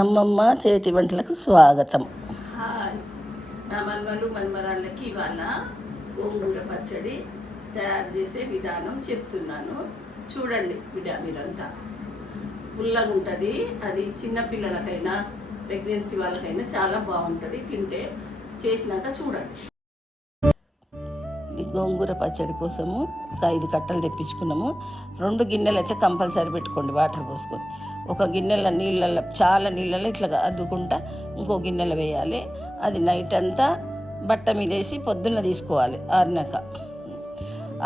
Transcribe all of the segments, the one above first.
అమ్మమ్మ చేతి వంటలకు స్వాగతం. హాయ్, నా మన్మరాళ్ళకి ఇవాళ గోంగూర పచ్చడి తయారు చేసే విధానం చెప్తున్నాను. చూడండి బిడ్డ, మీరంతా పుల్లగా ఉంటుంది. అది చిన్నపిల్లలకైనా ప్రెగ్నెన్సీ వాళ్ళకైనా చాలా బాగుంటుంది తింటే. చేసినాక చూడండి. ఇది గోంగూర పచ్చడి కోసము ఒక 5 కట్టలు తెప్పించుకున్నాము. 2 గిన్నెలు అయితే కంపల్సరీ పెట్టుకోండి, వాటర్ పోసుకొని. ఒక గిన్నెల నీళ్ళల్లో, చాలా నీళ్ళల్లో ఇట్లా అద్దుకుంటా ఇంకో గిన్నెలో వేయాలి. అది నైట్ అంతా బట్ట మీద వేసి పొద్దున్న తీసుకోవాలి.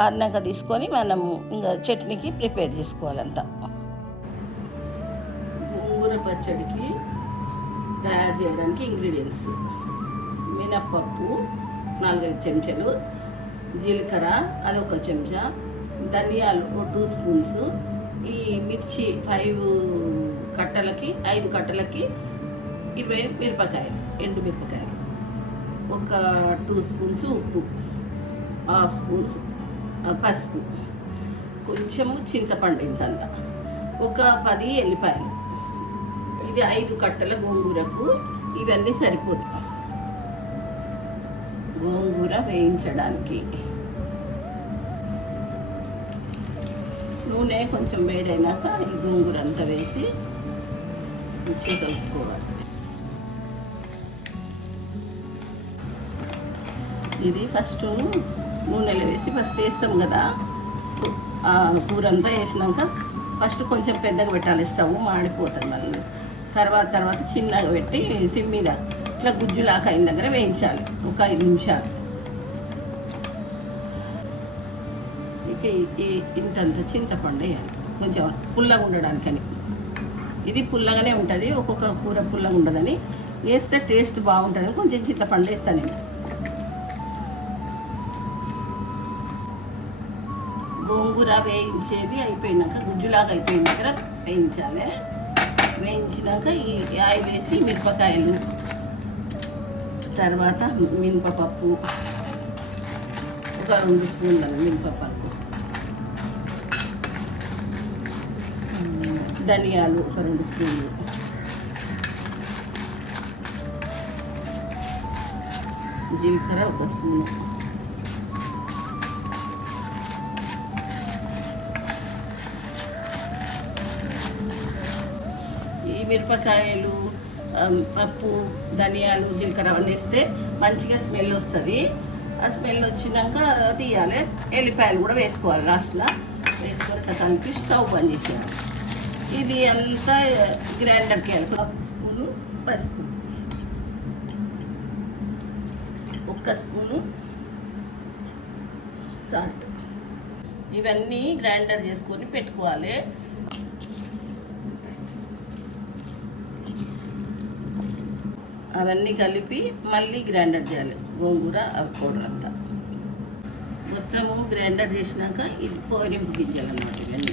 ఆరినాక తీసుకొని మనము ఇంకా చట్నీకి ప్రిపేర్ చేసుకోవాలి. అంతా గోంగూర పచ్చడికి తయారు చేయడానికి ఇంగ్రీడియంట్స్: మినప్పప్పు 4-5 చెంచాలు, జీలకర్ర అది 1 చెంచా, ధనియాలు 2 స్పూన్స్, ఈ మిర్చి 5 కట్టలకి 5 కట్టలకి 20 మిరపకాయలు, ఎండు మిరపకాయలు, 2 స్పూన్స్ ఉప్పు, 1/2 స్పూన్స్ పసుపు, కొంచెము చింతపండు ఇంతంత, 10 ఎల్లిపాయలు. ఇది 5 కట్టల గోంగూరకు ఇవన్నీ సరిపోతాయి. గోంగూర వేయించడానికి నూనె కొంచెం వేడైనాక ఈ గోంగూర అంతా వేసి మంచిగా కలుపుకోవాలి. ఇది ఫస్ట్ నూనెలో వేసి ఫస్ట్ వేస్తాం కదా, కూర అంతా వేసినాక ఫస్ట్ కొంచెం పెద్దగా పెట్టాలి, స్టవ్ మాడిపోతుంది. మళ్ళీ తర్వాత చిన్నగా పెట్టి సిమ్ మీద ఇట్లా గుజ్జులాగా అయిన దగ్గర వేయించాలి ఒక 5 నిమిషాలు. ఇక ఇంతంత చింతపండు వేయాలి, కొంచెం పుల్లగా ఉండడానికని. ఇది పుల్లగానే ఉంటుంది, ఒక్కొక్క కూర పుల్లగా ఉండదని వేస్తే టేస్ట్ బాగుంటుందని కొంచెం చింతపండు వేస్తాను నేను. గోంగూర వేయించేది అయిపోయినాక, గుజ్జులాగా అయిపోయిన దగ్గర వేయించాలి. వేయించినాక ఈ ఆయిల్ వేసి మిరపకాయలు, తర్వాత మినపప్పు 2 స్పూన్ల మినపప్పు, ధనియాలు 2 స్పూన్లు, జీలకర్ర 1 స్పూను, ఈ మిరపకాయలు, పప్పు, ధనియాలు, జీలకర్ర అవన్నీ వేస్తే మంచిగా స్మెల్ వస్తుంది. ఆ స్మెల్ వచ్చినాక తీయాలి. ఎల్లిపాయలు కూడా వేసుకోవాలి లాస్ట్లో. వేసుకొని కలిపి స్టవ్ బంద్ చేసేయాలి. ఇది అంతా గ్రైండర్కి వేయాలి. 1 స్పూను పసుపు, 1 స్పూను సాల్ట్, ఇవన్నీ గ్రైండర్ చేసుకొని పెట్టుకోవాలి. అవన్నీ కలిపి మళ్ళీ గ్రైండర్ చేయాలి. గోంగూర పౌడర్ అంతా మొత్తము గ్రైండర్ చేసినాక ఇది పోరింపు గింజలు అన్నమాట. ఇవన్నీ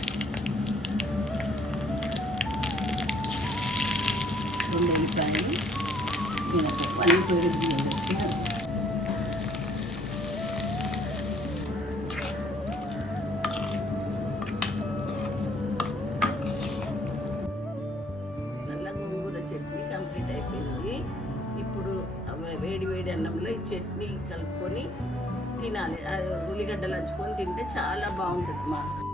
2 ఎల్లిపాయలు, అన్నీ పోరింపు గింజలు పెట్టి గోంగూర చట్నీ కంప్లీట్ అయిపోయింది. ఇప్పుడు వేడి అన్నంలో ఈ చట్నీ కలుపుకొని తినాలి. ఉల్లిగడ్డలు లంచుకొని తింటే చాలా బాగుంటుంది.